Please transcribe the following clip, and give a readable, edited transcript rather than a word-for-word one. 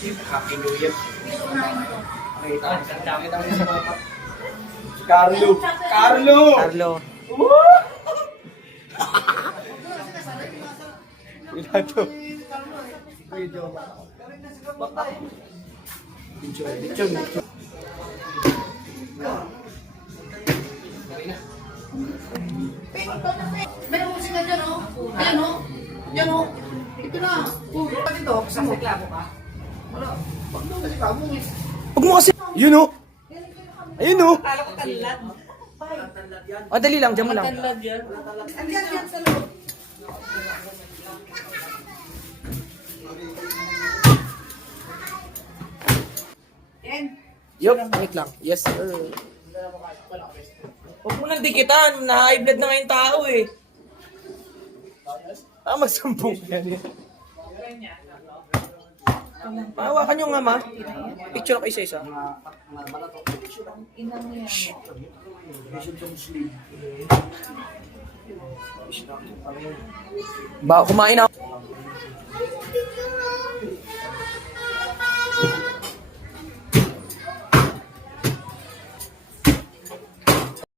Happy New Year. Carlo. Carlo. Carlo. Ilan to? May musik na dyan, oh. Ayan, oh. Yan, oh. Ito na. Pag ito, sa mo. Wala. Pag mo kasi kamo, eh. Huwag mo kasi. Yun o. Ayun o. Kala ko tanlad. Ah, dali lang. Diyan mo lang. Tanlad yan. Andiyan yan sa loob. Yan. Yup. Wait lang. Yes, sir. Huwag mo nang dikitan. Na-high blood na ngayon tao eh. Ah, magsampung yan. Pahawakan nyo nga, ma. Picture ako isa-isa. Ba, kumain ako.